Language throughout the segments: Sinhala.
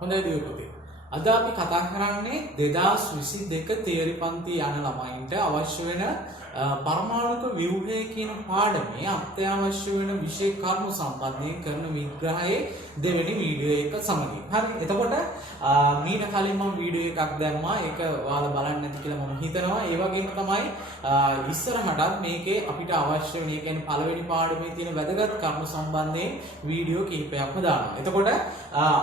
හොඳයි දුවේ පුතේ. අද අපි කතා කරන්නේ 2022 තියරි පන්ති යන ළමයින්ට අවශ්‍ය වෙන පරමාණුක ව්‍යුහය කියන පාඩමේ අත්‍යවශ්‍ය වෙන විෂය කරුණු සම්බන්ධයෙන් කරන විග්‍රහයේ දෙවෙනි වීඩියෝ එක සමගින්. හරි. එතකොට මීට කලින් මම වීඩියෝ එකක් දැම්මා. ඒක ඔයාලා බලන්න නැති කියලා මම හිතනවා. ඒ වගේම තමයි ඉස්සරහටත් මේකේ අපිට අවශ්‍ය වෙන, ඒ කියන්නේ පළවෙනි පාඩමේ තියෙන වැදගත් කරුණු සම්බන්ධයෙන් වීඩියෝ කිහිපයක්ම දානවා. එතකොට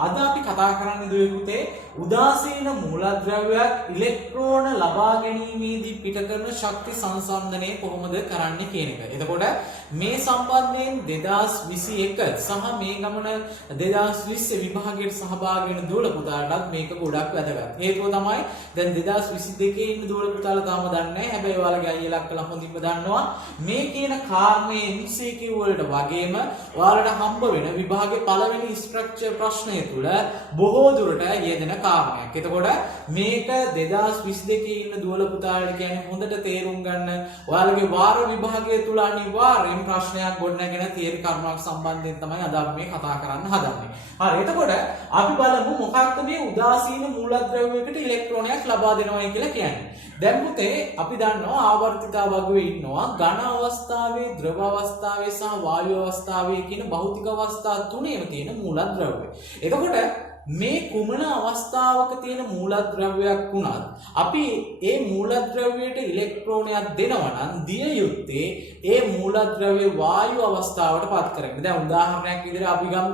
අද අපි කතා කරන්නේ දුවේ පුතේ උදාසීන මූලද්‍රව්‍යයක් ඉලෙක්ට්‍රෝන ලබා ගැනීමේදී පිට කරන ශක්ති සංසන්දනය කොහොමද කරන්නේ කියන එක. එතකොට මේ සම්බන්ධයෙන් 2021 සහ මේ ගමන 2020 විභාගයට සහභාගී වෙන දුවල පුතාලටත් මේක ගොඩක් වැදගත්. හේතුව තමයි දැන් 2022 ඉන්න දුවල පුතාලා තාම දන්නේ නැහැ. හැබැයි ඔයාලගේ අයියලා අක්කලා හොඳින්ම දන්නවා මේ කියන කාරණේ MCQ වලට වගේම ඔයාලට හම්බ වෙන විභාගයේ පළවෙනි ස්ට්‍රක්චර් ප්‍රශ්නය තුල බොහෝ දුරට යෙදෙන කාරණයක්. එතකොට මේක 2022 ඉන්න දුවල පුතාලට කියන්නේ හොඳට තේරුම් ගන්න ඔයාලගේ වාර විභාගය තුල අනිවාර්යෙන් ප්‍රශ්නයක් ගොඩනගෙන තියරි කරුණක් සම්බන්ධයෙන් තමයි අද අපි මේ කතා කරන්න හදන්නේ. හරි. එතකොට අපි බලමු මොකක්ද මේ උදාසීන මූලද්‍රව්‍යයකට ඉලෙක්ට්‍රෝනයක් ලබා දෙනවයි කියලා කියන්නේ. දැන් පුතේ අපි දන්නවා ආවර්තිතා වගුවේ ඉන්නවා ඝන අවස්ථාවේ, ද්‍රව අවස්ථාවේ සහ වායු අවස්ථාවේ කියන භෞතික අවස්ථා තුනේම තියෙන මූලද්‍රව්‍ය. එතකොට මේ කුමන අවස්ථාවක තියෙන මූලද්‍රව්‍යයක් වුණත් අපි ඒ මූලද්‍රව්‍යයට ඉලෙක්ට්‍රෝනයක් දෙනවා නම් දිය යුත්තේ ඒ මූලද්‍රව්‍ය වායු අවස්ථාවට පත් කරගන්න. දැන් උදාහරණයක් විදිහට අපි ගමු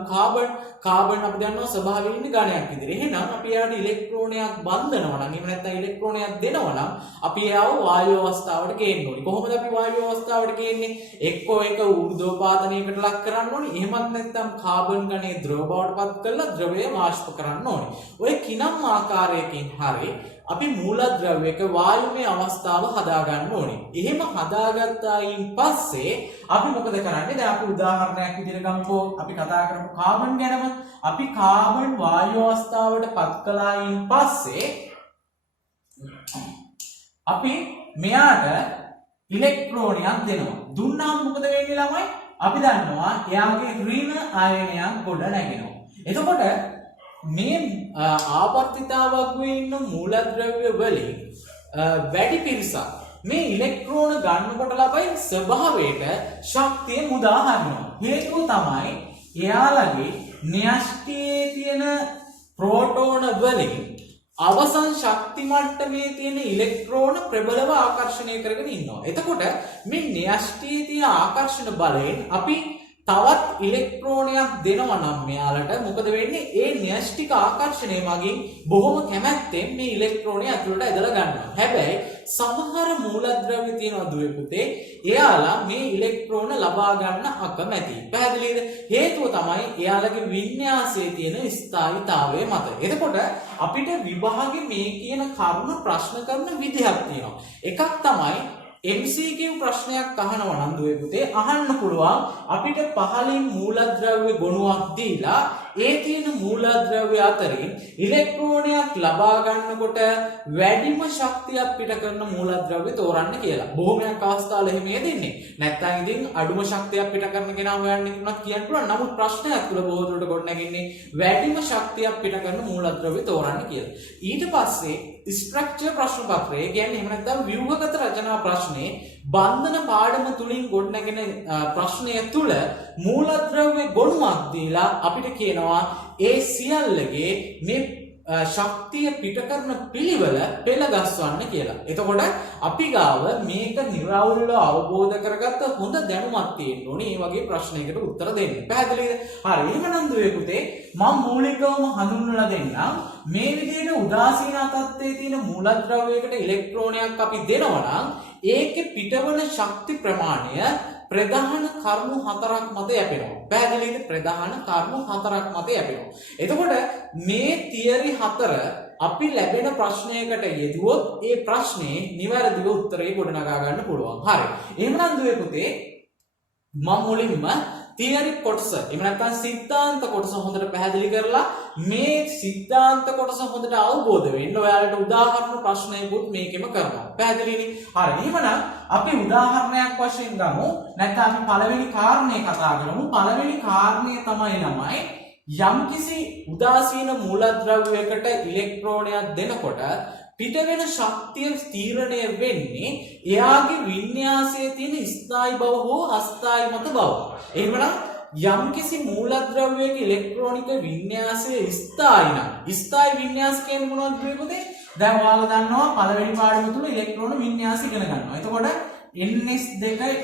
කාබන් අපි දන්නවා ස්වභාවයෙන් ඉන්න ඝනයක් විදිහට. එහෙනම් අපි එයාට ඉලෙක්ට්‍රෝනයක් බඳනවා නම් එහෙම නැත්නම් ඉලෙක්ට්‍රෝනයක් දෙනවා නම් අපි එයාව වායු අවස්ථාවට ගේන්න ඕනේ. කොහොමද අපි වායු අවස්ථාවට ගේන්නේ? එක්කෝ ඒක ඌර්ධෝපාතනයකට ලක් කරන්න ඕනේ. එහෙමත් නැත්නම් කාබන් ඝනයේ ද්‍රව බවට පත් කරලා ද්‍රවය වාෂ්ප කරන්න ඕනේ. ඔය කිනම් ආකාරයකින් හරි අපි මූලද්‍රව්‍යයක වායුමය අවස්ථාව හදා ගන්න ඕනේ. එහෙම හදාගත්තායින් පස්සේ අපි මොකද කරන්නේ? දැන් අපි උදාහරණයක් විදිහට ගමුකෝ. අපි කතා කරමු කාබන් ගැනම. අපි කාබන් වායු අවස්ථාවට පත් කළායින් පස්සේ අපි මෙයාට ඉලෙක්ට්‍රෝනයක් දෙනවා. දුන්නාම මොකද වෙන්නේ ළමයි? අපි දන්නවා එයාගේ ඍණ ආයනයක් ගොඩ නැගෙනවා. එතකොට මේ ආවර්තිතා වගුවේ ඉන්න මූලද්‍රව්‍ය වලින් වැඩි පිරිසක් මේ ඉලෙක්ට්‍රෝන ගන්නකොට ලබයි ස්වභාවයට ශක්තිය මුදා හරිනවා. හේතුව තමයි එයාලගේ න්‍යෂ්ටියේ තියෙන ප්‍රෝටෝන වලින් අවසන් ශක්ති මට්ටමේ තියෙන ඉලෙක්ට්‍රෝන ප්‍රබලව ආකර්ෂණය කරගෙන ඉන්නවා. එතකොට මේ න්‍යෂ්ටියේ තියෙන ආකර්ෂණ බලයෙන් අපි තවත් ඉලෙක්ට්‍රෝනයක් දෙනවා නම් මෙයාලට මොකද වෙන්නේ? ඒ න්‍යෂ්ටික ආකර්ෂණය මගින් බොහොම කැමැත්තෙන් මේ ඉලෙක්ට්‍රෝනය ඇතුළට ඇදලා ගන්නවා. හැබැයි සමහර මූලද්‍රව්‍ය තියෙනවා දුවේ පුතේ, එයාලා මේ ඉලෙක්ට්‍රෝන ලබා ගන්න අකමැති. පැහැදිලිද? හේතුව තමයි එයාලගේ වින්‍යාසයේ තියෙන ස්ථායීතාවය මත. එතකොට අපිට විභාගේ මේ කියන කරුණ ප්‍රශ්න කරන විදිහක් තියෙනවා. එකක් තමයි MCQ ප්‍රශ්නයක් අහනවා නම් දුවේ පුතේ අහන්න පුළුවන් අපිට පහලින් මූලද්‍රව්‍ය ගොනුවක් දීලා ඒ තියෙන මූලද්‍රව්‍ය අතරින් ඉලෙක්ට්‍රෝනයක් ලබා ගන්නකොට වැඩිම ශක්තියක් පිට කරන මූලද්‍රව්‍ය තෝරන්න කියලා. බොහොමයක් අවස්ථාවල එහෙම දෙන්නේ. නැත්නම් ඉතින් අඩුම ශක්තියක් පිට කරන කෙනා හොයන්න උනත් කියන්න පුළුවන්. නමුත් ප්‍රශ්නයක් තුල බොහෝ දුරට ගොඩනගන්නේ වැඩිම ශක්තියක් පිට කරන මූලද්‍රව්‍ය තෝරන්න කියලා. ඊට පස්සේ ස්ට්‍රක්චර් ප්‍රශ්න පත්‍රය කියන්නේ එහෙම නැත්නම් ව්‍යුහගත රචනා ප්‍රශ්නේ බන්ධන පාඩම තුලින් ගොඩනගෙන ප්‍රශ්නය තුල මූලද්‍රව්‍ය ගොනුවක් දීලා අපිට කියනවා ඒ සියල්ලගේ මේ ශක්තිය පිට කරන පිළිවෙල පෙළ ගස්වන්න කියලා. එතකොට අපි ගාව මේක නිරවුල්ව අවබෝධ කරගත්ත හොඳ දැනුමක් තියෙන්න ඕනේ මේ වගේ ප්‍රශ්නයකට උත්තර දෙන්න. පැහැදිලිද? හරි. එහෙනම් දුවේ පුතේ මම මූලිකවම හඳුන්වලා දෙන්නම්. මේ විදිහට උදාසීන තත්ත්වයේ තියෙන මූලද්‍රව්‍යයකට ඉලෙක්ට්‍රෝනයක් අපි දෙනවා නම් ඒකේ පිටවන ශක්ති ප්‍රමාණය ප්‍රධාන කරුණු හතරක් මත යැපෙනවා. පැහැදිලිද? ප්‍රධාන කරුණු හතරක් මත යැපෙනවා. එතකොට මේ තියරි හතර අපි ලැබෙන ප්‍රශ්නයකට යෙදුවොත් ඒ ප්‍රශ්නේ නිවැරදිව උත්තරේ ගොඩනගා ගන්න පුළුවන්. හරි. එහෙනම් දුවේ පුතේ මම මුලින්ම තියරි කොටස එහෙම නැත්නම් සිද්ධාන්ත කොටස හොඳට පැහැදිලි කරලා මේ සිද්ධාන්ත කොටස හොඳට අවබෝධ වෙන්න ඔයාලට උදාහරණ ප්‍රශ්නයකුත් මේකෙම කරනවා. පැහැදිලිනේ? හරි. එහෙනම් අපි උදාහරණයක් වශයෙන් ගමු. නැත්නම් අපි පළවෙනි කාරණේ කතා කරමු. පළවෙනි කාරණේ තමයි යම්කිසි උදාසීන මූලද්‍රව්‍යයකට ඉලෙක්ට්‍රෝනයක් දෙනකොට පිට වෙන ශක්තිය තීරණය වෙන්නේ එයාගේ වින්‍යාසයේ තියෙන ස්ථායි බව හෝ අස්ථායි මත බව. එහෙමනම් යම්කිසි මූලද්‍රව්‍යයක ඉලෙක්ට්‍රෝනික වින්‍යාසය ස්ථායි නම් ස්ථායි වින්‍යාස කියන්නේ මොනවද කියපොතේ? දැන් ඔයාලා දන්නවා පළවෙනි පාඩම තුල ඉලෙක්ට්‍රෝන වින්‍යාස ඉගෙන ගන්නවා. එතකොට ns2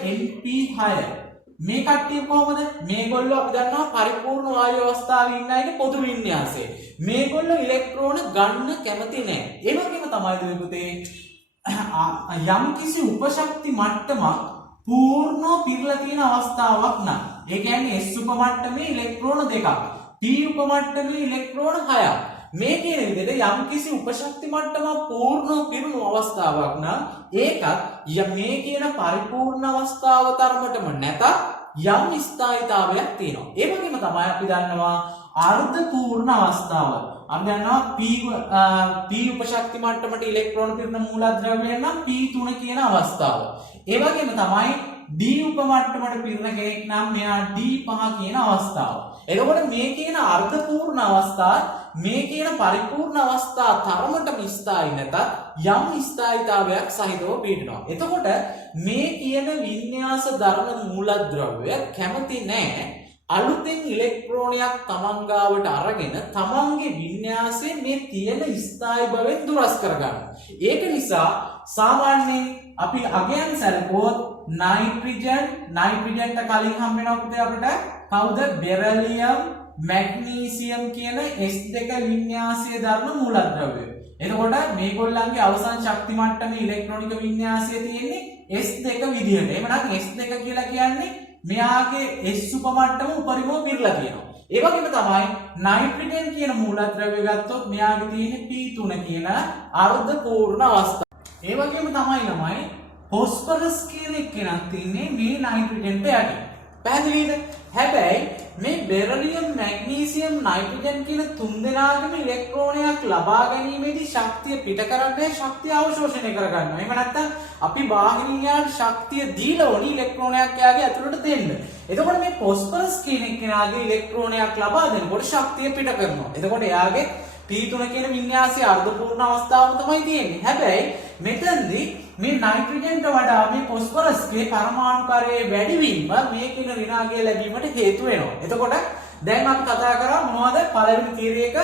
np6 මේ කට්ටිය කොහොමද? මේගොල්ලෝ අපි දන්නවා පරිපූර්ණ වායු අවස්ථාවේ ඉන්න අයගේ පොදු වින්‍යාසය. මේගොල්ලෝ ඉලෙක්ට්‍රෝන ගන්න කැමති නැහැ. ඒ වගේම තමයි දෙවිපතේ යම්කිසි උපශක්ති මට්ටමක් පූර්ණව පිරලා තියෙන අවස්ථාවක් නම් ඒ කියන්නේ S උපමට්ටමේ ඉලෙක්ට්‍රෝන දෙකක් P උපමට්ටමේ ඉලෙක්ට්‍රෝන 6ක් මේ කියන විදිහට යම්කිසි උපශක්ති මට්ටමක් පූර්ණව පිරුණු අවස්ථාවක් නම් ඒකත් මේ කියන පරිපූර්ණ අවස්ථාව තරමටම නැතත් යම් ස්ථායීතාවයක් තියෙනවා. ඒ වගේම තමයි අපි දන්නවා අර්ධ පූර්ණ අවස්ථාව. අපි දන්නවා P උපශක්ති මට්ටමට ඉලෙක්ට්‍රෝන පිරුණ මූලද්‍රව්‍යය නම් P3 කියන අවස්ථාව. ඒ වගේම තමයි D උපමට්ටමට පිරුණ කෙනෙක් නම් මෙයා D5 කියන අවස්ථාව. එතකොට මේ කියන අර්ධ පූර්ණ අවස්ථාව මේ කියන පරිපූර්ණ අවස්ථා තරමටම ස්ථායි නැතත් යම් ස්ථායීතාවයක් සහිතව පිටිනවා. එතකොට මේ කියන වින්‍යාස ධර්ම මූලද්‍රව්‍ය කැමති නැහැ අලුතෙන් ඉලෙක්ට්‍රෝනයක් තමන් ගාවට අරගෙන තමන්ගේ වින්‍යාසයෙන් මේ තියෙන ස්ථායි භවෙන් දුරස් කරගන්න. ඒක නිසා සාමාන්‍යයෙන් අපි අගයන් සැලකුවොත් නයිට්‍රජන්ට කලින් හම්බ වෙනවා පුතේ අපිට කවුද? බෙරිලියම් මැග්නීසියම් කියන S2 වින්‍යාසය දරන මූලද්‍රව්‍ය. එතකොට මේගොල්ලන්ගේ අවසන් ශක්ති මට්ටමේ ඉලෙක්ට්‍රොනික වින්‍යාසය තියෙන්නේ S2 විදිහට. එහෙමනම් S2 කියලා කියන්නේ මෙයාගේ S උපමට්ටම උපරිමව පිරලා තියෙනවා. ඒ වගේම තමයි නයිට්‍රජන් කියන මූලද්‍රව්‍ය ගත්තොත් මෙයාගේ තියෙන්නේ P3 කියන අර්ධ පූර්ණ අවස්ථාව. ඒ වගේම තමයි ළමයි ෆොස්ෆරස් කියන එකක් තියෙන්නේ මේ නයිට්‍රජන්ට යට. පැහැදිලිද? හැබැයි මේ බෙරිලියම් මැග්නීසියම් නයිට්‍රජන් කියන තුන් දෙනාගේම ඉලෙක්ට්‍රෝනයක් ලබා ගැනීමේදී ශක්තිය පිට කරන්නේ ශක්තිය අවශෝෂණය කරගන්නවා. එහෙම නැත්නම් අපි බාහිරින් යාට ශක්තිය දීලා ඕනි ඉලෙක්ට්‍රෝනයක් යාගේ ඇතුළට දෙන්න. එතකොට මේ ෆොස්ෆරස් කියන කෙනාගේ ඉලෙක්ට්‍රෝනයක් ලබා දෙනකොට ශක්තිය පිට කරනවා. එතකොට එයාගේ P3 කියන වින්‍යාසයේ අර්ධ පූර්ණ අවස්ථාව තමයි තියෙන්නේ. හැබැයි මෙතනදී මේ නයිට්‍රජන්ට වඩා මේ ෆොස්ෆරස්ගේ පරමාණුකාරයේ වැඩිවීම මේ කියන ඍණාගය ලැබීමට හේතු වෙනවා. එතකොට දැන් අපි කතා කරා මොනවද? පළවෙනි තියරි එක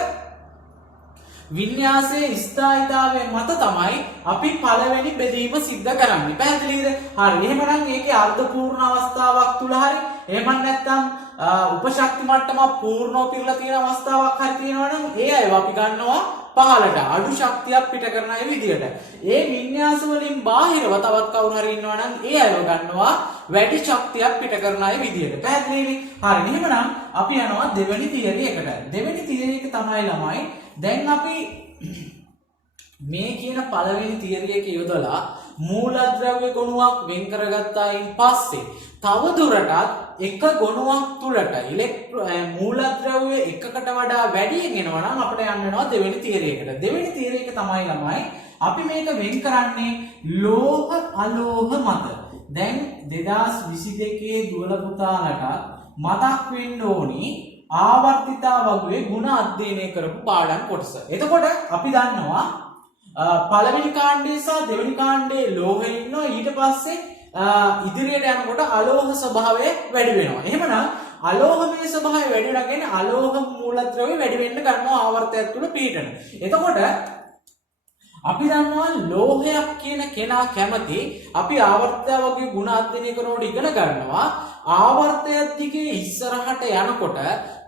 වින්‍යාසයේ ස්ථායීතාවය මත තමයි අපි පළවෙනි බෙදීම සිද්ධ කරන්නේ. පැහැදිලිද? හරි. එහෙමනම් මේකේ අර්ධ පූර්ණ අවස්ථාවක් තුල හරි එහෙම නැත්නම් උපශක්ති මට්ටමක් පූර්ණව පිරලා තියෙන අවස්ථාවක් හරි තියෙනවා නම් ඒ අයව අපි ගන්නවා පහළට අඩු ශක්තියක් පිට කරන අය විදියට. ඒ වින්‍යාස වලින් බාහිරව තවත් කවුරු හරි ඉන්නවා නම් ඒ අයව ගන්නවා වැඩි ශක්තියක් පිට කරන අය විදියට. පැහැදිලිද? හරි. එහෙමනම් අපි යනවා දෙවෙනි තියරි එකට. දෙවෙනි තියරි එක තමයි ළමයි දැන් අපි මේ කියන පළවෙනි තියරි එක යොදලා මූලද්‍රව්‍ය ගොනුවක් වෙන් කරගත්තායින් පස්සේ තව දුරටත් එක ගොනුවක් තුලට මූලද්‍රව්‍ය එකකට වඩා වැඩියෙන් එනවා නම් අපිට යන්න වෙනවා දෙවෙනි තියරි එකට. දෙවෙනි තියරි එක තමයි ළමයි අපි මේක වෙන් කරන්නේ ලෝහ අලෝහ මත. දැන් 2022 දුවල පුතාලට මතක් වෙන්න ඕනි ආවර්තිතා වගේ ಗುಣ අධ්‍යයනය කරපු පාඩම් කොටස. එතකොට අපි දන්නවා පළවෙනි කාණ්ඩයේ සහ දෙවෙනි කාණ්ඩයේ ලෝහය ඉන්නවා. ඊට පස්සේ ඉදිරියට යනකොට අලෝහ ස්වභාවය වැඩි වෙනවා. එහෙමනම් අලෝහමය ස්වභාවය වැඩි වෙනවා කියන්නේ අලෝහ මූලද්‍රව්‍ය වැඩි වෙන්න ගන්නවා ආවර්තයක් තුල පිහිටන. එතකොට අපි දන්නවා ලෝහයක් කියන කෙනා කැමති අපි ආවර්තය වගේ ಗುಣ අධ්‍යයනය කරනකොට ඉගෙන ගන්නවා ආවර්තය දිගේ ඉස්සරහට යනකොට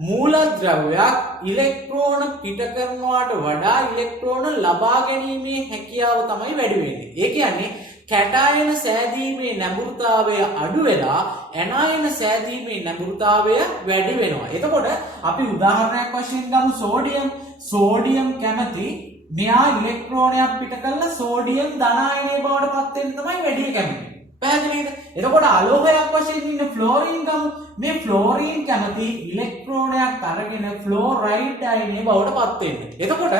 මූලද්‍රව්‍යයක් ඉලෙක්ට්‍රෝන පිට කරනවාට වඩා ඉලෙක්ට්‍රෝන ලබා ගැනීමේ හැකියාව තමයි වැඩි වෙන්නේ. ඒ කියන්නේ කැටායන සෑදීමේ නැඹුරුතාවය අඩු වෙලා ඇනායන සෑදීමේ නැඹුරුතාවය වැඩි වෙනවා. එතකොට අපි උදාහරණයක් වශයෙන් ගමු සෝඩියම්. සෝඩියම් කැමති මෙයා ඉලෙක්ට්‍රෝනයක් පිට කරලා සෝඩියම් ධනායනීය බවට පත් වෙන්න තමයි වැඩි කැමති. පැහැදිලිද? එතකොට අලෝහයක් වශයෙන් ඉන්න ෆ්ලෝරින් ගමු. මේ ෆ්ලෝරින් කැමති ඉලෙක්ට්‍රෝනයක් අරගෙන ෆ්ලෝරයිඩ් අයනීය බවට පත් වෙන්න. එතකොට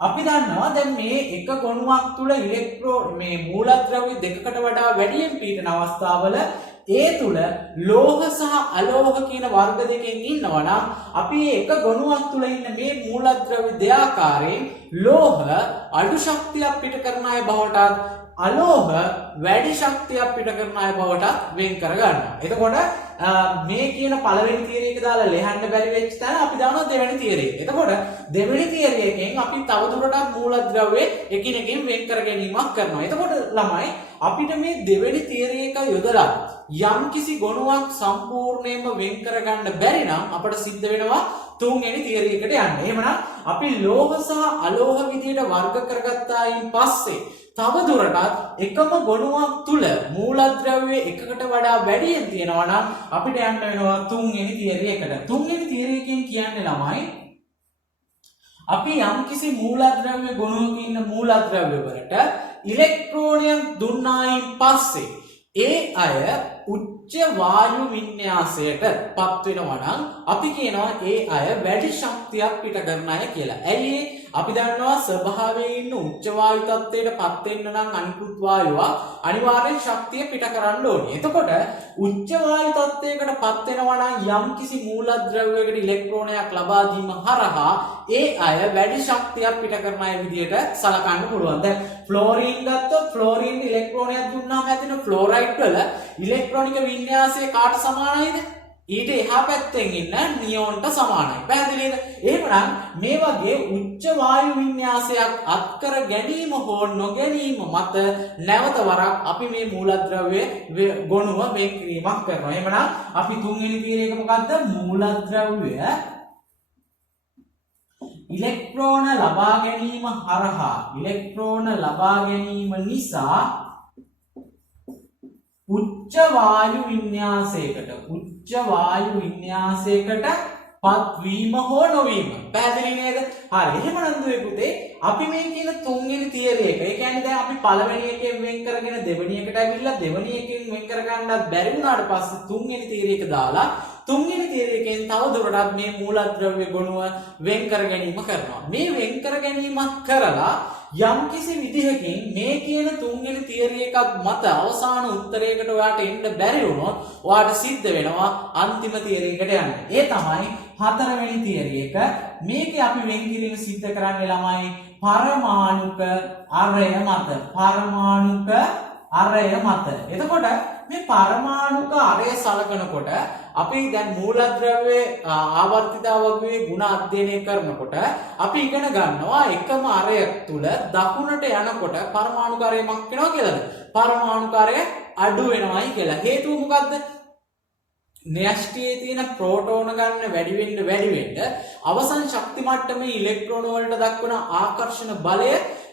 අපි දන්නවා දැන් මේ එක ගොනුවක් තුල මේ මූලද්‍රව්‍ය දෙකකට වඩා වැඩියෙන් පීඩන අවස්ථාවල ඒ තුල ලෝහ සහ අලෝහ කියන වර්ග දෙකෙන් ඉන්නවා නම් අපි එක ගොනුවක් තුල ඉන්න මේ මූලද්‍රව්‍ය දෙආකාරයෙන් ලෝහ අඩු ශක්තියක් පිට කරන අය බවටත් අලෝහ වැඩි ශක්තියක් පිට කරන අය බවටත් වෙන් කර ගන්නවා. එතකොට මේ කියන පළවෙනි තියරි එක දාලා ලියන්න බැරි වෙච්ච තැන අපි දානවා දෙවෙනි තියරි එක. එතකොට දෙවෙනි තියරි එකෙන් අපි තවදුරටත් මූලද්‍රව්‍ය එකිනෙකින් වෙන් කර ගැනීමක් කරනවා. එතකොට ළමයි අපිට මේ දෙවෙනි තියරි එක යොදලා යම්කිසි ගොනුවක් සම්පූර්ණයෙන්ම වෙන් කරගන්න බැරි නම් අපට සිද්ධ වෙනවා තුන්වෙනි තියරි එකට යන්න. එහෙමනම් අපි ලෝහ සහ අලෝහ විදියට වර්ග කරගත්තායින් පස්සේ තව දුරටත් එකම ගොනුවක් තුල මූලද්‍රව්‍ය එකකට වඩා වැඩියෙන් තියෙනවා නම් අපිට යන්න වෙනවා තුන්වෙනි තියරි එකට. තුන්වෙනි තියරි එකෙන් කියන්නේ ළමයි අපි යම්කිසි මූලද්‍රව්‍ය ගොනුවක ඉන්න මූලද්‍රව්‍ය වලට ඉලෙක්ට්‍රෝනයක් දුන්නායින් පස්සේ ඒ අය උච්ච වායු වින්‍යාසයට පත් වෙනවා නම් අපි කියනවා ඒ අය වැඩි ශක්තියක් පිට කරන අය කියලා. ඇයි අපි දන්නවා ස්වභාවයෙන් ඉන්න උච්ච වායු තත්ත්වයට පත් වෙන්න නම් අනිකුත් වායුව අනිවාර්යෙන් ශක්තිය පිට කරන්න ඕනේ. එතකොට උච්ච වායු තත්ත්වයකට පත් වෙනවා නම් යම්කිසි මූලද්‍රව්‍යයකට ඉලෙක්ට්‍රෝනයක් ලබා දීම හරහා ඒ අය වැඩි ශක්තියක් පිට කරන අය විදියට සලකන්න පුළුවන්. දැන් ෆ්ලෝරින් ගත්තොත් ෆ්ලෝරින් ඉලෙක්ට්‍රෝනයක් දුන්නාම හැදෙන ෆ්ලෝරයිඩ් වල ඉලෙක්ට්‍රොනික වින්‍යාසය කාට සමානයිද? ඊට එහා පැත්තෙන් ඉන්න නියෝන්ට සමානයි. පැහැදිලිද? එහෙමනම් මේ වගේ උච්ච වායු වින්‍යාසයක් අත්කර ගැනීම හෝ නොගැනීම මත නැවත වරක් අපි මේ මූලද්‍රව්‍ය ගොනුව වෙන් කිරීමක් කරනවා. එහෙමනම් අපි තුන්වෙනි තියරි එක මොකද්ද? මූලද්‍රව්‍ය ඉලෙක්ට්‍රෝන ලබා ගැනීම හරහා ඉලෙක්ට්‍රෝන ලබා ගැනීම නිසා උච්ච වායු වින්‍යාසයකට පත්වීම හෝ නොවීම. පැහැදිලි නේද? හරි. එහෙමනම් දුවේ පුතේ අපි මේ කියන තුන්වෙනි තියරි එක. ඒ කියන්නේ දැන් අපි පළවෙනි එකෙන් වෙන් කරගෙන දෙවෙනි එකට ඇවිල්ලා දෙවෙනි එකෙන් වෙන් කරගන්නත් බැරි වුණාට පස්සේ තුන්වෙනි තියරි එක දාලා තුන්වෙනි තියරි එකෙන් තව දුරටත් මේ මූලද්‍රව්‍ය ගොනුව වෙන් කර ගැනීම කරනවා. මේ වෙන් කර ගැනීමක් කරලා යම්කිසි විදිහකින් මේ කියන තුන්වෙනි තියරි එකත් මත අවසාන උත්තරයකට ඔයාට එන්න බැරි වුණොත් ඔයාට සිද්ධ වෙනවා අන්තිම තියරි එකට යන්න. ඒ තමයි හතරවෙනි තියරි එක. මේකේ අපි වෙන් කිරීම සිද්ධ කරන්නේ ළමයි පරමාණුක අරය මත. පරමාණුක අරය මත. එතකොට මේ පරමාණුක අරය සලකනකොට අපි දැන් මූලද්‍රව්‍ය ආවර්තිතාවකයේ ගුණ අධ්‍යයනය කරනකොට අපි ඉගෙන ගන්නවා එකම අරයක් තුල දකුණට යනකොට පරමාණුක අරය මක් වෙනවා කියලාද? පරමාණුක අරය අඩු වෙනවයි කියලා. හේතුව මොකද්ද? න්‍යෂ්ටියේ තියෙන ප්‍රෝටෝන ගන්න වැඩි වෙන්න අවසන් ශක්ති මට්ටමේ ඉලෙක්ට්‍රෝන වලට දක්වන ආකර්ෂණ බලය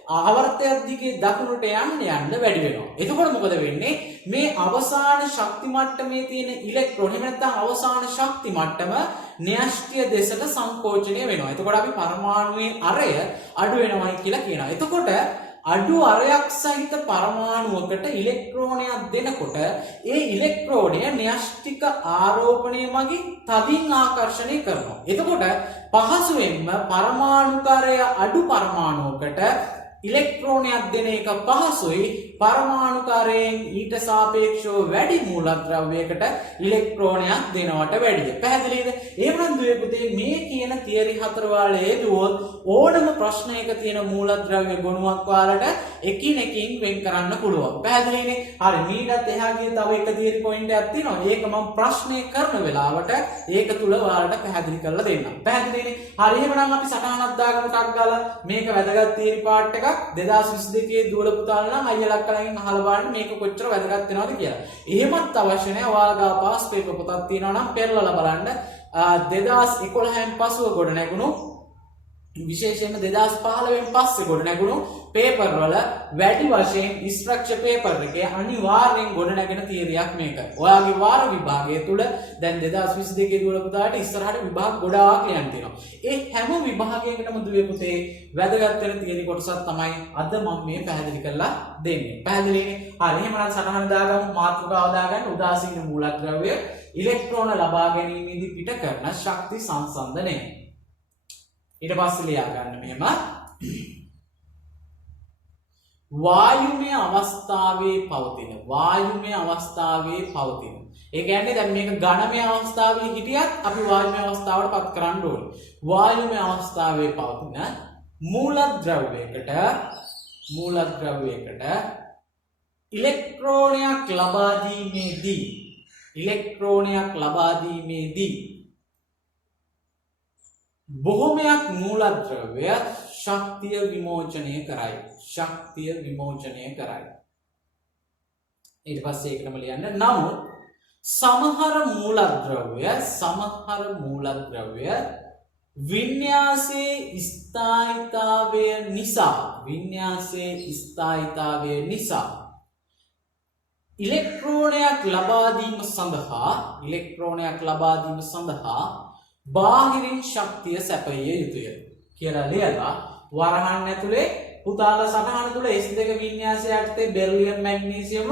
ආවර්තයක් දිගේ දකුණට යන්න වැඩි වෙනවා. එතකොට මොකද වෙන්නේ? මේ අවසාන ශක්ති මට්ටමේ තියෙන ඉලෙක්ට්‍රෝන එහෙම නැත්නම් අවසාන ශක්ති මට්ටම න්‍යෂ්ටිය දෙසට සංකෝචනය වෙනවා. එතකොට අපි පරමාණුවේ අරය අඩු වෙනවයි කියලා කියනවා. එතකොට අඩු අරයක් සහිත පරමාණුවකට ඉලෙක්ට්‍රෝනයක් දෙනකොට ඒ ඉලෙක්ට්‍රෝනය න්‍යෂ්ටික ආරෝපණය මගින් තදින් ආකර්ෂණය කරනවා. එතකොට පහසුවෙන්ම පරමාණුකාරය අඩු පරමාණුවකට ඉලෙක්ට්‍රෝනයක් දෙන එක පහසුයි පරමාණුකාරයෙන් ඊට සාපේක්ෂව වැඩි මූලද්‍රව්‍යයකට ඉලෙක්ට්‍රෝනයක් දෙනවට වැඩිය. පැහැදිලිද? එහෙනම් දුවේ පුතේ මේ කියන තියරි හතර වලේ දුවොත් ඕනම ප්‍රශ්නයක තියෙන මූලද්‍රව්‍ය ගොනුවක් වලට එකිනෙකින් වෙන් කරන්න පුළුවන්. පැහැදිලිනේ? හරි. මීටත් එහා ගිය තව එක තියරි පොයින්ට් එකක් තියෙනවා. ඒක මම ප්‍රශ්නේ කරන වෙලාවට ඒක තුල ඔයාලට පැහැදිලි කරලා දෙන්නම්. පැහැදිලිනේ? හරි. එහෙනම් අපි සටහනක් දාගමු ටක් ගාලා. මේක වැදගත් තියරි පාර්ට් එක 2022 දුවල පුතාලා නම් අයියලා අක්කලාගෙන් අහලා බලන්න මේක කොච්චර වැදගත් වෙනවද කියලා. එහෙමත් අවශ්‍ය නැහැ. ඔයාලගේ පාස් පේපර් පොතක් තියෙනවා නම් පෙරලලා බලන්න. 2011න් පසුව ගොඩ නැගුණු විශේෂයෙන්ම 2015න් පස්සේ ගොඩ නැගුණු පේපර් වල වැඩි වශයෙන් ස්ට්‍රක්චර් පේපර් එකේ අනිවාර්යෙන් ගොඩ නැගෙන තියරියක් මේක. ඔයාගේ වාර විභාගය තුල දැන් 2022 දුවල පුතාට ඉස්සරහට විභාග ගොඩාක් යන්න තියෙනවා. ඒ හැම විභාගයකටම දුවේ පුතේ වැදගත් වෙන තියරි කොටසක් තමයි අද මම මේ පැහැදිලි කරලා දෙන්නේ. පැහැදිලිනේ? හරි. එහෙනම් සටහන දාගමු. මාතෘකාව දාගන්න. උදාසීන මූලද්‍රව්‍ය ඉලෙක්ට්‍රෝන ලබා ගැනීමේදී පිට කරන ශක්ති සංසන්දනය. ඊට පස්සේ ලියා ගන්න මෙහෙම වායුමය අවස්ථාවේ පවතින ඒ කියන්නේ දැන් මේක ඝනමය අවස්ථාවේ හිටියත් අපි වායුමය අවස්ථාවට පත් කරන්න ඕනේ. වායුමය අවස්ථාවේ පවතින මූලද්‍රව්‍යයකට ඉලෙක්ට්‍රෝනයක් ලබා දීමේදී බොහොමයක් මූලද්‍රව්‍ය ශක්තිය විමෝචනය කරයි. ඊට පස්සේ ඒකටම ලියන්න. නමුත් සමහර මූලද්‍රව්‍ය වින්‍යාසයේ ස්ථායීතාවය නිසා ඉලෙක්ට්‍රෝනයක් ලබා දීම සඳහා බාහිරින් ශක්තිය සැපයිය යුතුය කියලා ලියලා වරහන් ඇතුලේ පුතාලා සටහන තුල S2 වින්‍යාසය යටතේ බෙරිලියම් මැග්නීසියම්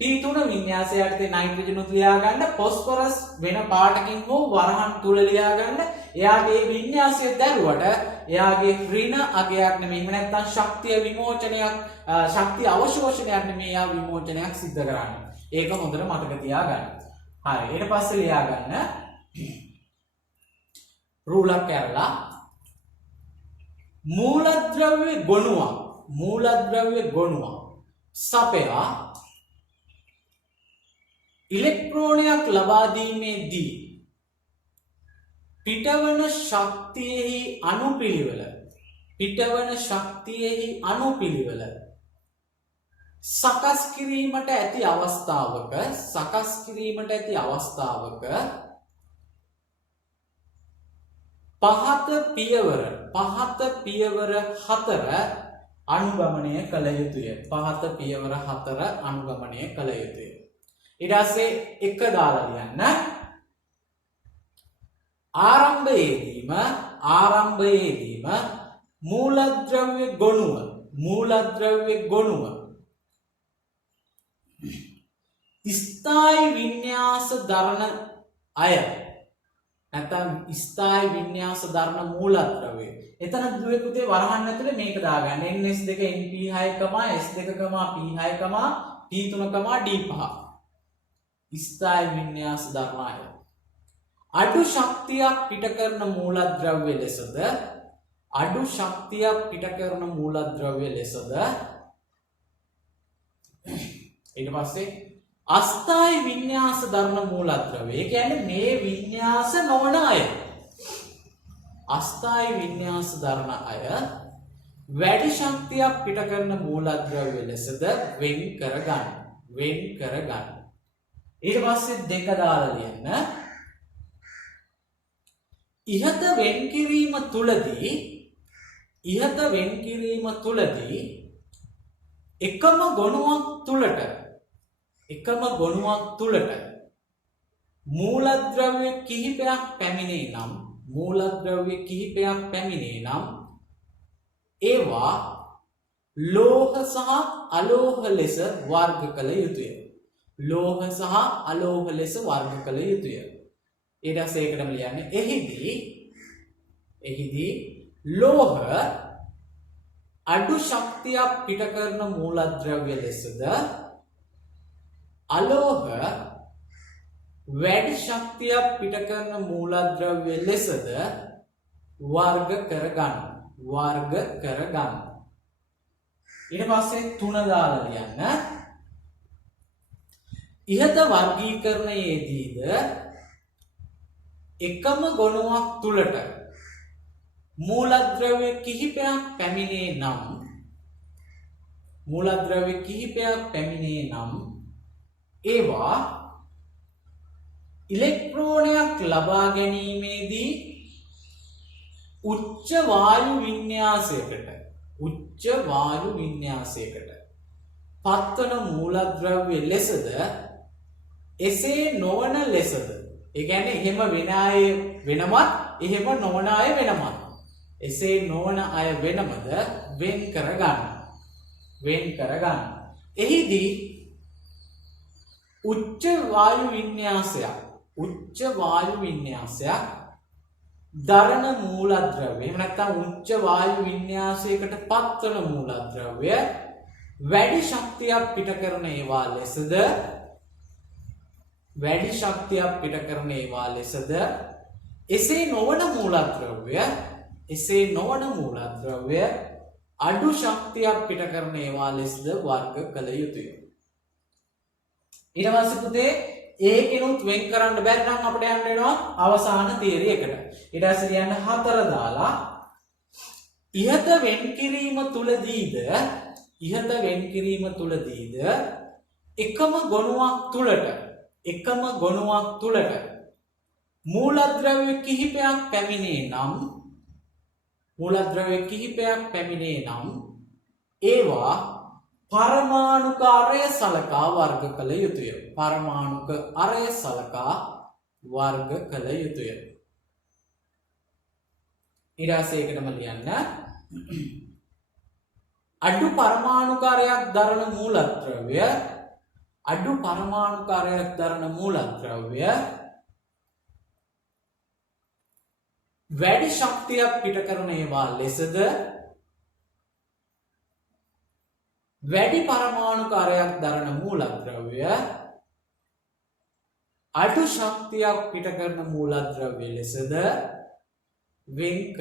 P3 වින්‍යාසය යටතේ නයිට්‍රජන් ලියා ගන්න පොස්ෆරස් වෙන පාටකින් හෝ වරහන් තුල ලියා ගන්න. එයාගේ වින්‍යාසය දරුවට එයාගේ ඍණ අගයක් නෙමෙයි. එහෙම නැත්නම් ශක්තිය විමෝචනයක් ශක්තිය අවශෝෂණයක් නෙමෙයි. එයා විමෝචනයක් සිද්ධ කරන්නේ. ඒක හොඳට මතක තියාගන්න. හරි. ඊට පස්සේ ලියා ගන්න රූලක් කරලා මූලද්‍රව්‍ය ගොනුවක් සපයා ඉලෙක්ට්‍රෝනයක් ලබා දීමේදී පිටවන ශක්තියෙහි අනුපිළිවෙල සකස් කිරීමට ඇති අවස්ථාවක පහත පියවර 4 අනුගමනය කළ යුතුය. ඊට පස්සේ එක දාලා ලියන්න. ආරම්භයේදීම මූලද්‍රව්‍ය ගොනුව ස්ථායි වින්‍යාස දරන අය නැත්නම් ස්ථායි වින්‍යාස දරන මූලද්‍රව්‍ය. එතන දුවේ පුතේ වරහන් ඇතුලේ මේක දාගන්න. NS2 NP6, S2, P6, P3, D5. ස්ථායි වින්‍යාස දරන අය. අඩු ශක්තියක් පිට කරන මූලද්‍රව්‍ය ලෙසද ඊට පස්සේ අස්ථායි වින්‍යාස දරන මූලද්‍රව්‍ය. ඒ කියන්නේ මේ වින්‍යාස නොවන අය. අස්ථායි වින්‍යාස දරන අය වැඩි ශක්තියක් පිට කරන මූලද්‍රව්‍ය ලෙසද වෙන් කරගන්න. ඊට පස්සේ දෙක දාලා ලියන්න. ඉහත වෙන්කිරීම තුලදී එකම ගොනුවක් තුලට මූලද්‍රව්‍ය කිහිපයක් පැමිණේ නම් ඒවා ලෝහ සහ අලෝහ ලෙස වර්ග කළ යුතුය. ඊට පස්සේ ඒකටම ලියන්නේ එහිදී ලෝහ අඩු ශක්තියක් පිට කරන මූලද්‍රව්‍ය ලෙසද අලෝහ වැඩි ශක්තියක් පිට කරන මූලද්‍රව්‍ය ලෙසද වර්ග කරගන්න. ඊට පස්සේ 3 දාලා ලියන්න. ඉහත වර්ගීකරණයේදීද එකම ගොනුවක් තුලට මූලද්‍රව්‍ය කිහිපයක් පැමිණේ නම් ඒවා ඉලෙක්ට්‍රෝනයක් ලබා ගැනීමේදී උච්ච වායු වින්‍යාසයකට පත්වන මූලද්‍රව්‍ය ලෙසද එසේ නොවන ලෙසද. ඒ කියන්නේ එහෙම වෙන අය වෙනමත් එහෙම නොවන අය වෙනමත්. එසේ නොවන අය වෙනමද වෙන් කරගන්න. එහිදී උච්ච වායු වින්‍යාසයක් දරන මූලද්‍රව්‍ය එහෙම නැත්නම් උච්ච වායු වින්‍යාසයකට පත්වන මූලද්‍රව්‍ය වැඩි ශක්තියක් පිට කරන ඒවා ලෙසද වැඩි ශක්තියක් පිට කරන ඒවා ලෙසද එසේ නොවන මූලද්‍රව්‍ය අඩු ශක්තියක් පිට කරන ඒවා ලෙසද වර්ග කළ යුතුය. ඊට පස්සේ පුතේ ඒකිනුත් වෙන් කරන්න බැරි නම් අපිට යන්න වෙනවා අවසාන තියරි එකට. ඊට පස්සේ කියන්න 4 දාලා ඉහත වෙන් කිරීම තුලදීද එකම ගොනුවක් තුලට මූලද්‍රව්‍ය කිහිපයක් පැමිණේ නම් ඒවා පරමාණුක අරය සලකා වර්ග කළ යුතුය. ඊට පස්සේ ඒකටම ලියන්න අඩු පරමාණුකාරයක් දරන මූලද්‍රව්‍ය වැඩි ශක්තියක් පිට කරන ඒවා ලෙසද වැඩි පරමාණුකාරයක් දරන මූලද්‍රව්‍ය අඩු ශක්තියක් පිට කරන මූලද්‍රව්‍ය ලෙසද වෙන්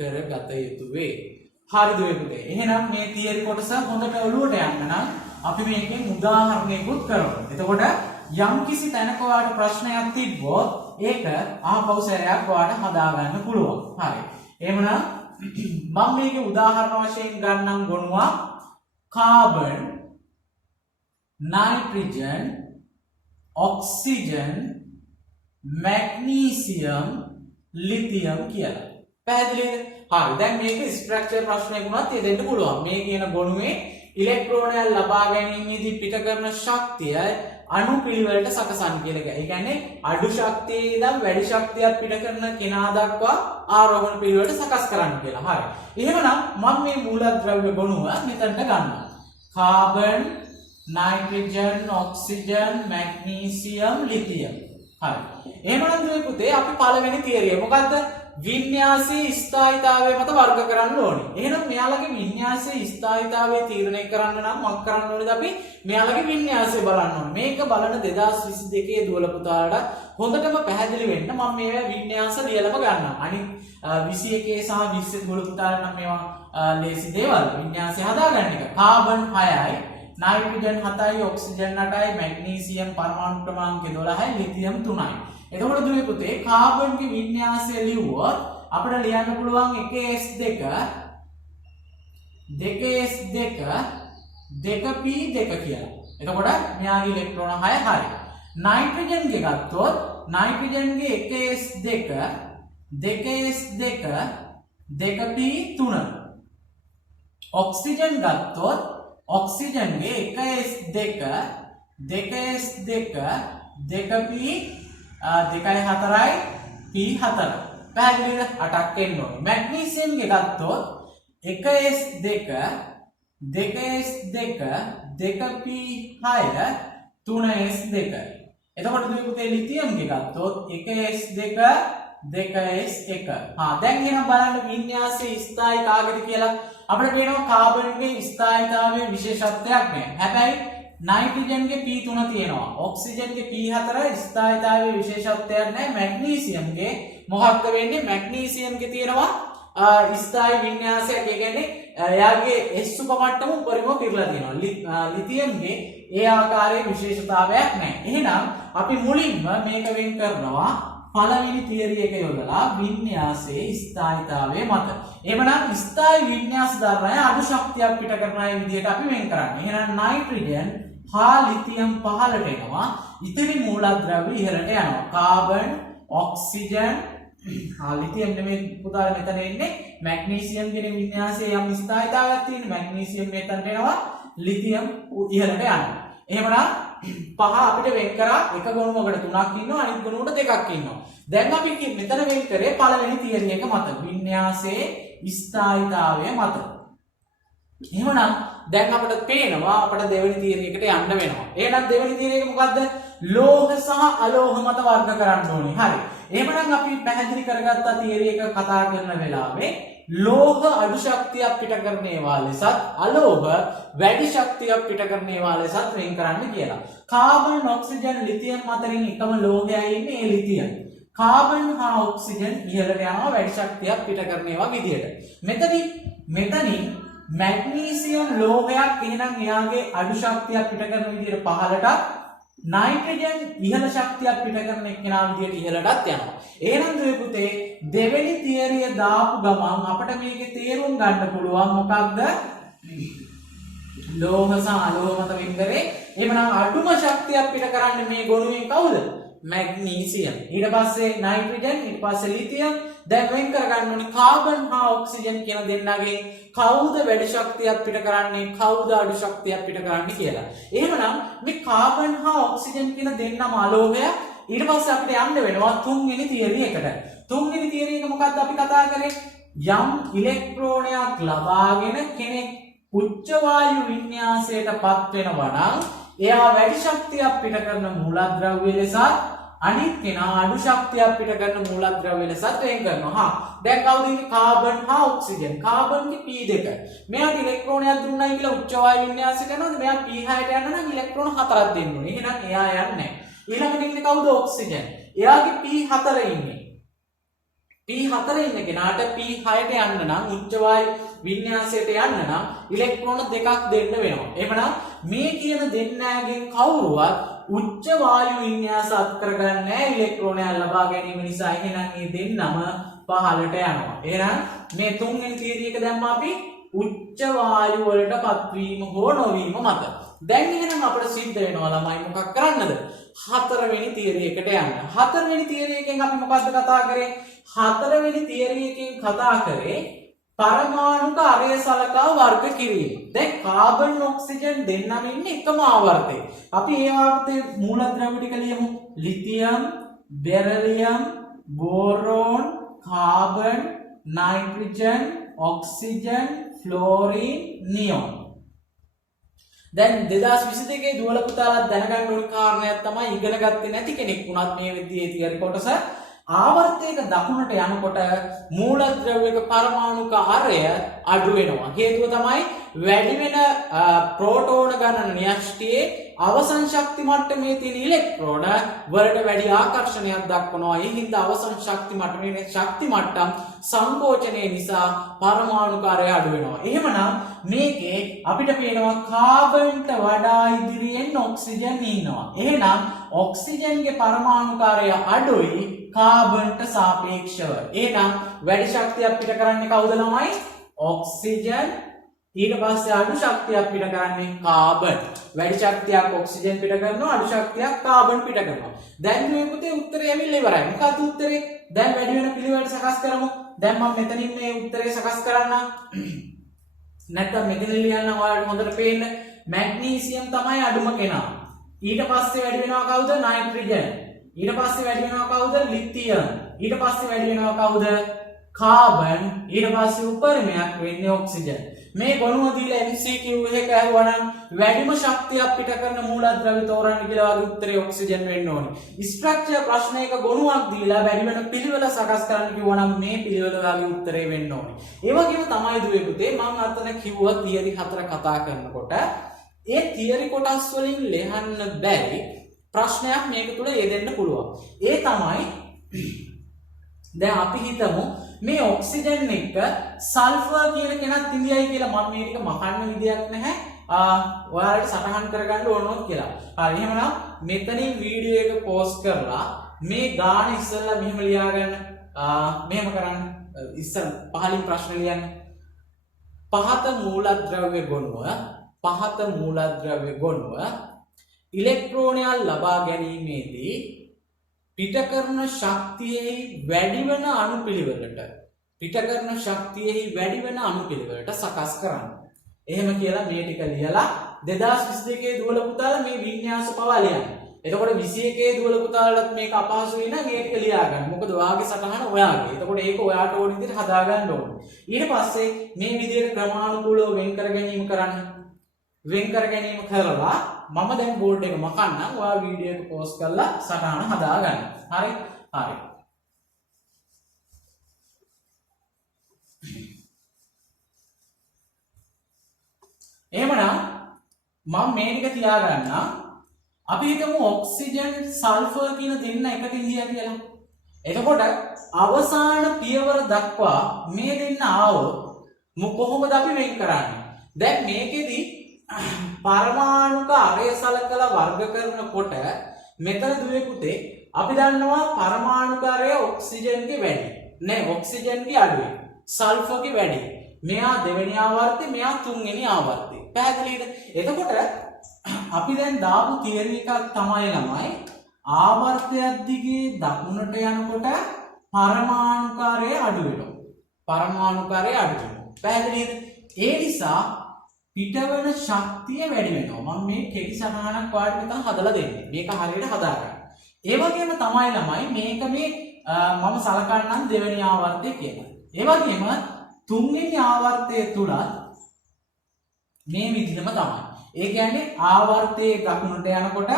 කරගත යුතු වේ. හරිද ඔය පුතේ? එහෙනම් මේ තියරි කොටස හොඳට ඔළුවට යන්න නම් අපි මේකෙන් උදාහරණයකුත් කරමු. එතකොට යම් කිසි තැනක ඔයාලට ප්‍රශ්නයක් තිබ්බොත් ඒක ආපහු සැරයක් ඔයාලට හදාගන්න පුළුවන්. හරි. එහෙමනම් මම මේකේ උදාහරණ වශයෙන් ගන්නම් ගොනුවක් carbon, nitrogen, oxygen, magnesium, lithium කියලා. පැහැදිලිද? හරි. දැන් මේක ස්ට්‍රක්චර් ප්‍රශ්නයක් වුණත් දෙන්න පුළුවන්. මේ කියන ගොනුවේ ඉලෙක්ට්‍රෝනයක් ලබා ගැනීමේදී පිට කරන ශක්තිය අණු පිළිවෙලට සකසන්න කියලා. ඒ කියන්නේ අඩු ශක්තියේ ඉඳන් වැඩි ශක්තියක් පිට කරන කෙනා දක්වා ආරෝහණ පිළිවෙලට සකස් කරන්න කියලා. හරි. එහෙමනම් මම මේ මූලද්‍රව්‍ය ගොනුව මෙතනට ගන්නවා. Carbon, nitrogen, oxygen, magnesium, lithium. හරි. එහෙමනම් දුවේ පුතේ අපි පළවෙනි තියරිය මොකද්ද? වින්‍යාසයේ ස්ථායීතාවය මත වර්ග කරන්න ඕනේ. එහෙනම් මෙයාලගේ වින්‍යාසයේ ස්ථායීතාවය තීරණය කරන්න නම් මොකක් කරන්න ඕනේද අපි? මෙයාලගේ වින්‍යාසය බලන්න ඕනේ. මේක බලන 2022 දුවල පුතාලට හොඳටම පැහැදිලි වෙන්න මම මේවා වින්‍යාස ලියලම ගන්නවා. අනිත් 21 සහ 20 දුවල පුතාලට නම් මේවා ලේසි දේවල්. වින්‍යාසය හදාගන්න එක. කාබන් 6යි, නයිට්‍රජන් 7යි, ඔක්සිජන් 8යි, මැග්නීසියම් පරමාණු ක්‍රමාංක 12යි, ලිතියම් 3යි. එතකොට දුවේ පුතේ කාබන්ගේ වින්‍යාසය ලිව්වොත් අපිට ලියන්න පුළුවන් 1s2 2s2 2p2 කියලා. එතකොට මෙයාගේ ඉලෙක්ට්‍රෝන 6 හරි. නයිට්‍රජන්ගේ ගත්තොත් නයිට්‍රජන්ගේ 1s2 2s2 2p3. ඔක්සිජන් ගත්තොත් ඔක්සිජන්ගේ 1s2 2s2 2p 2යි 4යි p4. පැහැදිලිද? 8ක් එන්න ඕනේ. මැග්නීසියම්ගේ ගත්තොත් 1s2 2s2 2p6 3s2. එතකොට දුවේ පුතේ ලිතියම්ගේ ගත්තොත් 1s2 2s1. දැන් එහෙනම් බලන්න වින්‍යාසයේ ස්ථායි කාගෙද කියලා. අපිට පේනවා කාබන්ගේ ස්ථායීතාවයේ විශේෂත්වයක් නෑ. හැබැයි නයිට්‍රජන්ගේ P3 තියෙනවා. ඔක්සිජන්ගේ P4 ස්ථායීතාවයේ විශේෂත්වයක් නෑ. මැග්නීසියම්ගේ මොකක්ද වෙන්නේ? මැග්නීසියම්ගේ තියෙනවා ස්ථායි වින්‍යාසයක්. ඒ කියන්නේ එයාගේ S උපමට්ටම උඩරිම පිරලා තියෙනවා. ලිතියම්ගේ ඒ ආකාරයේ විශේෂතාවයක් නෑ. එහෙනම් අපි මුලින්ම මේක වෙන් කරනවා පළවෙනි තියරි එක යොදලා වින්‍යාසයේ ස්ථායීතාවය මත. එහෙමනම් ස්ථායි වින්‍යාස ධර්මය අඩු ශක්තියක් පිට කරන අය විදිහට අපි වෙන් කරන්නේ. එහෙනම් නයිට්‍රජන් හා ලිතියම් පහළට එනවා. ඉතිරි මූලද්‍රව්‍ය ඉහළට යනවා. කාබන්, ඔක්සිජන් හා ලිතියම් නෙමෙයි පුතාලා මෙතන එන්නේ. මැග්නීසියම් කියන වින්‍යාසයේ යම් ස්ථායීතාවයක් තියෙන. මැග්නීසියම් මෙතනට එනවා. ලිතියම් ඉහළට යනවා. එහෙමනම් පහ අපිට වෙන් කරා එක ගොනුවකට 3ක් ඉන්නවා අනිත් ගොනුවට 2ක් ඉන්නවා. දැන් අපි මෙතන වෙන් කරේ පළවෙනි තියරි එක මත වින්‍යාසයේ ස්ථායීතාවය මත. එහෙමනම් දැන් අපිට පේනවා අපිට දෙවෙනි තියරි එකට යන්න වෙනවා. එහෙනම් දෙවෙනි තියරි එක මොකද්ද? ලෝහ සහ අලෝහ මත වර්ග කරන්න ඕනේ. හරි. එහෙමනම් අපි පැහැදිලි කරගත්ත තියරි එක කතා කරන වෙලාවේ लोह අඩු ශක්තියක් පිට කරන ඒවා ලෙසත් අලෝහ වැඩි ශක්තියක් පිට කරන ඒවා ලෙසත් වෙන් කරන්න කියලා. කාබන් ඔක්සිජන් ලිතියම් අතරින් එකම ලෝහයයි ඉන්නේ ඒ ලිතියම්. කාබන් හා ඔක්සිජන් ඉහළට යනවා වැඩි ශක්තියක් පිට කරන ඒවා විදියට. මෙතනින් මැග්නීසියම් ලෝහයක් එහෙනම් එයාගේ අඩු ශක්තියක් පිට කරන විදියට පහළට, නයිට්‍රජන් ඉහළ ශක්තියක් පිට කරන එක්කෙනා විදියට ඉහළටත් යනවා. එහෙනම් දුවේ පුතේ දෙවෙනි තියරිය දාපු ගමන් අපිට මේකේ තේරුම් ගන්න පුළුවන් මොකක්ද? ලෝහ සහ අලෝහ මත වින්දරේ එහෙනම් අඩුම ශක්තියක් පිට කරන්නේ මේ ගොනුවෙන් කවුද? මැග්නීසියම්. ඊට පස්සේ නයිට්‍රජන්, ඊට පස්සේ ලිතියම්. දැන් වෙන් කරගන්න ඕනේ කාබන් හා ඔක්සිජන් කියන දෙන්නගේ කවුද වැඩි ශක්තියක් පිට කරන්නේ, කවුද අඩු ශක්තියක් පිට කරන්නේ කියලා. එහෙමනම් මේ කාබන් හා ඔක්සිජන් කියන දෙන්නම අලෝහය. ඊට පස්සේ අපිට යන්න වෙනවා තුන්වෙනි තියරි එකට. තුන්වෙනි තියරි එක මොකක්ද අපි කතා කරේ? යම් ඉලෙක්ට්‍රෝනයක් ලබාගෙන කෙනෙක් උච්ච වායු වින්‍යාසයටපත් වෙනවා නම් එයා වැඩි ශක්තියක් පිට කරන මූලද්‍රව්‍ය ලෙසත් අනිත් කෙනා අඩු ශක්තියක් පිට කරන මූලද්‍රව්‍ය ලෙසත් වෙන් කරනවා. දැන් කවුද ඉන්නේ? කාබන් හා ඔක්සිජන්. කාබන්ගේ P2. මෙයාට ඉලෙක්ට්‍රෝනයක් දුන්නයි කියලා උච්ච වායු වින්‍යාසයට යනවාද? මෙයා P6ට යන්න නම් ඉලෙක්ට්‍රෝන 4ක් දෙන්න ඕනේ. එහෙනම් එයා යන්නේ නැහැ. ඊළඟට ඉන්නේ කවුද? ඔක්සිජන්. එයාගේ P4 ඉන්නේ. P4 ඉන්න කෙනාට P6ට යන්න නම් උච්ච වායු වින්‍යාසයට යන්න නම් ඉලෙක්ට්‍රෝන දෙකක් දෙන්න වෙනවා. එහෙනම් මේ කියන දෙන්නාගෙන් කවුරුවත් උච්ච වායු වින්‍යාස අත් කරගන්නේ නැහැ ඉලෙක්ට්‍රෝනයක් ලබා ගැනීම නිසා. එහෙනම් මේ දෙන්නම පහළට යනවා. එහෙනම් මේ තුන්වෙනි තියරි එක දැම්ම අපි උච්ච වායු වලටපත් වීම හෝ නොවීම මත. දැන් එහෙනම් අපිට සිද්ධ වෙනවා ළමයි මොකක් කරන්නද? හතරවෙනි තියරි එකට යන්න. හතරවෙනි තියරි එකෙන් අපි මොකද්ද කතා කරේ? හතරවෙනි තියරි එකෙන් කතා කරේ පරමාණුක අරය සලකා වර්ග කිරීම. දැන් කාබන් ඔක්සිජන් දෙන්නම ඉන්නේ එකම ආවර්තයේ. අපි ඒ ආවර්තයේ මූලද්‍රව්‍ය ටික ලියමු. Lithium, beryllium, boron, carbon, nitrogen, oxygen, fluorine, neon. දැන් 2022 දුවල පුතාලා දැනගන්න ඕන කාරණයක් තමයි ඉගෙන ගත්තේ නැති කෙනෙක් වුණත් මේ විදිහේ තියරි කොටස ආවර්තයක දකුණට යනකොට මූලද්‍රව්‍යක පරමාණුක අරය අඩු වෙනවා. හේතුව තමයි වැඩි වෙන ප්‍රෝටෝන ගණන න්‍යෂ්ටියේ අවසන් ශක්ති මට්ටමේ තියෙන ඉලෙක්ට්‍රෝන වලට වැඩි ආකර්ෂණයක් දක්වනවා. ඒ හින්දා අවසන් ශක්ති මට්ටමේ ශක්ති මට්ටම් සංකෝචනය නිසා පරමාණුක අරය අඩු වෙනවා. එහෙමනම් මේකේ අපිට පේනවා කාබන්ට වඩා ඉදිරියෙන් ඔක්සිජන් ඉන්නවා. එහෙනම් ඔක්සිජන්ගේ පරමාණුක අරය අඩුයි කාබන්ට සාපේක්ෂව. එහෙනම් වැඩි ශක්තියක් පිට කරන්නේ කවුද ළමයි? ඔක්සිජන්. ඊට පස්සේ අඩු ශක්තියක් පිට කරන්නේ කාබන්. වැඩි ශක්තියක් ඔක්සිජන් පිට කරනවා, අඩු ශක්තියක් කාබන් පිට කරනවා. දැන් මේ පුතේ උත්තරය ඇවිල්ලා ඉවරයි. මොකක්ද උත්තරේ? දැන් වැඩි වෙන පිළිවෙලට සකස් කරමු. දැන් මම මෙතනින් මේ උත්තරේ සකස් කරන්නම්. නැත්නම් මෙතන ලියන්න ඔයාලට හොඳට පේන්න. මැග්නීසියම් තමයි අඩුම කෙනා. ඊට පස්සේ වැඩි වෙනවා කවුද? නයිට්‍රජන්. ඊට පස්සේ වැඩි වෙනවා කවුද? ලිතියම්. ඊට පස්සේ වැඩි වෙනවා කවුද? කාබන්. ඊට පස්සේ උපරිමයක් වෙන්නේ ඔක්සිජන්. මේ ගොනුව දීලා MCQ එක ඇහුවනම් වැඩිම ශක්තියක් පිට කරන මූලද්‍රව්‍ය තෝරන්න කියලා වගේ උත්තරේ ඔක්සිජන් වෙන්න ඕනේ. ස්ට්‍රක්චර් ප්‍රශ්නයක ගොනුවක් දීලා වැඩි වෙන පිළිවෙල සකස් කරන්න කිව්වනම් මේ පිළිවෙල වගේ උත්තරේ වෙන්න ඕනේ. ඒ වගේම තමයි දුවේ පුතේ මම අතන කිව්වා තියරි 4 කතා කරනකොට ඒ තියරි කොටස් වලින් ලෙහන්න බැරි ප්‍රශ්නයක් මේක තුල යෙදෙන්න පුළුවන්. ඒ තමයි දැන් අපි හිතමු මේ ඔක්සිජන් එක සල්ෆර් කියන කෙනත් ඉන්දියයි කියලා. මම මේ ටික මකන්න විදියක් නැහැ. ඔයාලට සටහන් කරගන්න ඕනොත් කියලා. හරි එහෙනම් මෙතනින් වීඩියෝ එක පෝස්ට් කරලා මේ ගාන ඉස්සෙල්ලා මෙහෙම ලියාගන්න. මෙහෙම කරන්න. ඉස්සෙල් පහලින් ප්‍රශ්න ලියන්න. පහත මූලද්‍රව්‍ය ගොනුව ඉලෙක්ට්‍රෝනයක් ලබා ගැනීමේදී පිට කරන ශක්තියෙහි වැඩි වෙන අණුපිළිවෙලට සකස් කරන්න. එහෙම කියලා මේ ටික ලියලා 2022 දුවල පුතාලා මේ වින්‍යාස පවා ලියන්න. එතකොට 21 දුවල පුතාලටත් මේක අපහසුයි නම් මේ ටික ලියා ගන්න. මොකද ඔයාගේ සටහන ඔයාගේ. එතකොට ඒක ඔයාට ඕන විදිහට හදා ගන්න ඕනේ. ඊට පස්සේ මේ විදිහට ක්‍රමානුකූලව වෙන් කර ගැනීම කරන්න. වෙන් කර ගැනීම කරලා මම දැන් බෝඩ් එක මකන්නම්. ඔයා වීඩියෝ එක පෝස්ට් කරලා සටහන හදා ගන්න. හරි? හරි. එහෙමනම් මම මේ ටික තියාගන්න. අපි හිතමු ඔක්සිජන් සල්ෆර් කියන දෙන්න එකට ඉඳියා කියලා. එතකොට අවසාන පියවර දක්වා මේ දෙන්න ආවොත් කොහොමද අපි වෙන් කරන්නේ? දැන් මේකෙදි පරමාණුක අරය සලකලා වර්ග කරනකොට මෙතන දුවේ පුතේ අපි දන්නවා පරමාණුක අරය ඔක්සිජන්ගේ වැඩි. නේ ඔක්සිජන්ගේ අඩුයි. සල්ෆර්ගේ වැඩි. මෙයා දෙවෙනි ආවර්තය, මෙයා තුන්වෙනි ආවර්තය. පැහැදිලිද? එතකොට අපි දැන් දාපු තියරි එකක් තමයි ළමයි ආවර්තයක් දිගේ දකුණට යනකොට පරමාණුකාරය අඩු වෙනවා. පරමාණුකාරය අඩු වෙනවා. පැහැදිලිද? ඒ නිසා පිටවන ශක්තිය වැඩි වෙනවා. මම මේ කෙටි සටහනක් ඔයාලට මෙතන හදලා දෙන්නේ. මේක හරියට හදාගන්න. ඒ වගේම තමයි ළමයි මේක මේ මම සලකන්නම් දෙවෙනි ආවර්තය කියලා. ඒ වගේම තුන්වෙනි ආවර්තය තුල මේ විදිහම තමයි. ඒ කියන්නේ ආවර්තයේ දකුණට යනකොට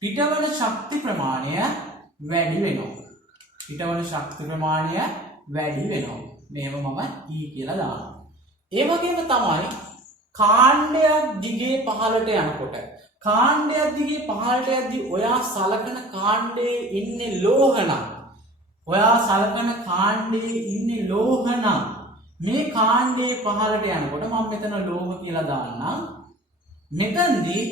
පිටවන ශක්ති ප්‍රමාණය වැඩි වෙනවා. පිටවන ශක්ති ප්‍රමාණය වැඩි වෙනවා. මේව මම E කියලා දානවා. ඒ වගේම තමයි කාණ්ඩයක් දිගේ පහළට යනකොට කාණ්ඩයක් දිගේ පහළට යද්දී ඔයා සලකන කාණ්ඩයේ ඉන්නේ ලෝහ නම් ඔයා සලකන කාණ්ඩයේ ඉන්නේ ලෝහ නම් මේ කාණ්ඩයේ පහළට යනකොට මම මෙතන ලෝහ කියලා දාන්නම්. මෙතනදී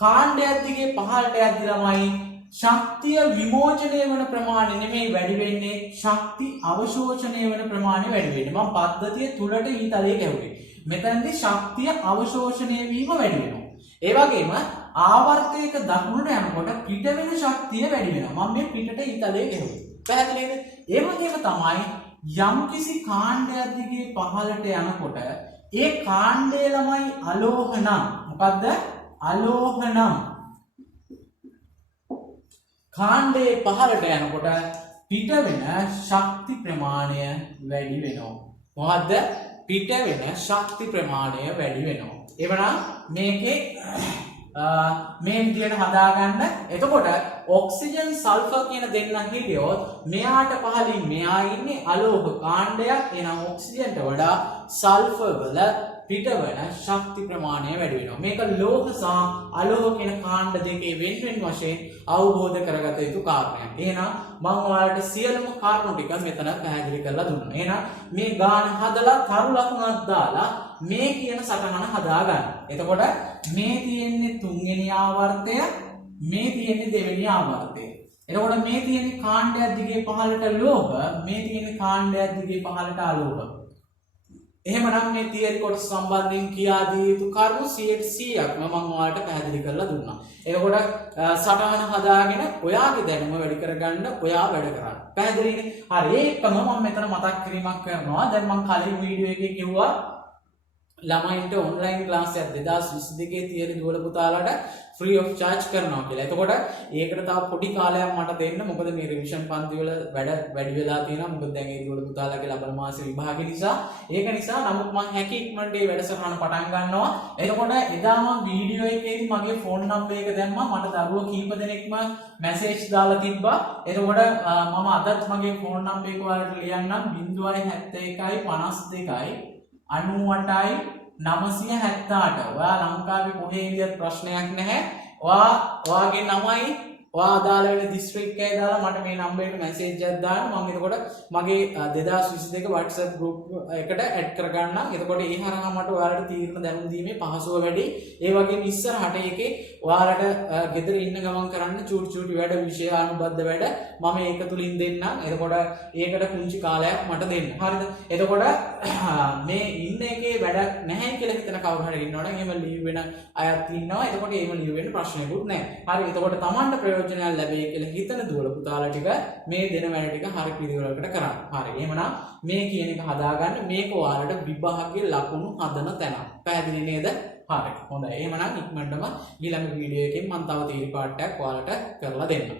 කාණ්ඩයක් දිගේ පහළට යද්දී ළමයි ශක්තිය විමෝචනය වෙන ප්‍රමාණය නෙමෙයි වැඩි වෙන්නේ, ශක්ති අවශෝෂණය වෙන ප්‍රමාණය වැඩි වෙන්නේ. මම පද්ධතිය තුලට ඊතලයේ ගැහුවේ. මෙතනදී ශක්තිය අවශෝෂණය වීම වැඩි වෙනවා. ඒ වගේම ආවර්තයක දකුණට යනකොට පිට වෙන ශක්තිය වැඩි වෙනවා. මම මේ පිටට ඊතලයේ ගැහුවේ. පැහැදිලිද? ඒ වගේම තමයි යම්කිසි කාණ්ඩයක් දිගේ පහළට යනකොට ඒ කාණ්ඩය ළමයි අලෝහ නම් මොකද්ද? අලෝහ නම් කාණ්ඩයේ පහළට යනකොට පිට වෙන ශක්ති ප්‍රමාණය වැඩි වෙනවා. මොකද්ද? පිට වෙන ශක්ති ප්‍රමාණය වැඩි වෙනවා. එවනම් මේකේ මේ විදිහට හදාගන්න. එතකොට ඔක්සිජන් සල්ෆර් කියන දෙන්න හිටියොත් මෙයාට පහලින් මෙයා ඉන්නේ අලෝහ කාණ්ඩයක්. එහෙනම් ඔක්සිජන්ට වඩා සල්ෆර් වල පිටවන ශක්ති ප්‍රමාණය වැඩි වෙනවා. මේක ලෝහ සහ අලෝහ කියන කාණ්ඩ දෙකේ වෙන වශයෙන් අවබෝධ කරගත යුතු කාරණයක්. එහෙනම් මම ඔයාලට සියලුම කාරණා ටික මෙතන පැහැදිලි කරලා දුන්නා. එහෙනම් මේ ගාන හදලා තරු ලකුණක් දාලා මේ කියන සටහන හදාගන්න. එතකොට මේ තියෙන්නේ තුන්වෙනි ආවර්තය, මේ තියෙන්නේ දෙවෙනි ආවර්තය. එතකොට මේ තියෙන්නේ කාණ්ඩයක් දිගේ පහළට ලෝහ, මේ තියෙන්නේ කාණ්ඩයක් දිගේ පහළට අලෝහ. එහෙමනම් මේ තියරි කොටස සම්බන්ධයෙන් කියා දී යුතු කරුණු 100%ක්ම මම ඔයාලට පැහැදිලි කරලා දුන්නා. එතකොට සටහන හදාගෙන ඔයාගේ දැනුම වැඩි කරගන්න ඔයා වැඩ කරන්න. පැහැදිලිනේ? හරි. ඒකම මම මෙතන මතක් කිරීමක් කරනවා. දැන් මම කලින් වීඩියෝ එකේ කිව්වා ළමයින්ට ඔන්ලයින් ක්ලාස් එකක් 2022 තියරි දුවල පුතාලට ෆ්‍රී ඔෆ් චාර්ජ් කරනවා කියලා. එතකොට ඒකට තව පොඩි කාලයක් මට දෙන්න. මොකද මේ රිවිෂන් පන්ති වල වැඩි වෙලා තියෙනවා. මොකද දැන් ඒ දුවල පුතාලගේ ලබන මාසේ විභාග නිසා. ඒක නිසා නමුත් මම හැකි ඉක්මනට මේ වැඩසටහන පටන් ගන්නවා. එතකොට එදා මම වීඩියෝ එකේදී මගේ ෆෝන් නම්බර් එක දැම්මා. මට දරුවෝ කීප දෙනෙක්ම මැසේජ් දාලා තිබ්බා. එතකොට මම අදත් මගේ ෆෝන් නම්බර් එක ඔයාලට ලියන්නම් 071 52 98යි 978. ඔයා ලංකාවේ කොහේ ඉඳියත් ප්‍රශ්නයක් නැහැ. ඔයාගේ නමයි ඔයා අදාළ වෙන දිස්ත්‍රික්කය දාලා මට මේ නම්බරයට මැසේජ් එකක් දාන්න. මම එතකොට මගේ 2022 WhatsApp group එකට ඇඩ් කරගන්න. එතකොට ඒ හරහා මට ඔයාලට තීරණ දැනුම් දීමේ පහසුව වැඩි. ඒ වගේම ඉස්සරහට ඒකේ ඔයාලට ගෙදර ඉන්න ගමන් කරන්න චූටි වැඩ, විෂයානුබද්ධ වැඩ මම ඒක තුලින් දෙන්නම්. එතකොට ඒකට කුංචි කාලයක් මට දෙන්න. හරිද? එතකොට මේ ඉන්න එකේ වැඩක් නැහැ කියලා හිතන කවුරු හරි ඉන්නවනම් එහෙම ලීව් වෙන අයත් ඉන්නවා. එතකොට එහෙම ලීව් වෙන්න ප්‍රශ්නයක්වත් නැහැ. හරි. එතකොට Tamanට ප්‍රයෝජනයක් ලැබෙයි කියලා හිතන දුවල පුතාලා ටික මේ දෙන වැඩ ටික හරි පිළිවෙලකට කරන්න. හරි. එහෙමනම් මේ කියන එක හදාගන්න. මේක ඔයාලට විභාගයේ ලකුණු හදන තැන. පැහැදිලි නේද? හරි. හොඳයි. එහෙමනම් ඉක්මනටම ඊළඟ වීඩියෝ එකෙන් මම තව තීරි පාඩයක් ඔයාලට කරලා දෙන්නම්.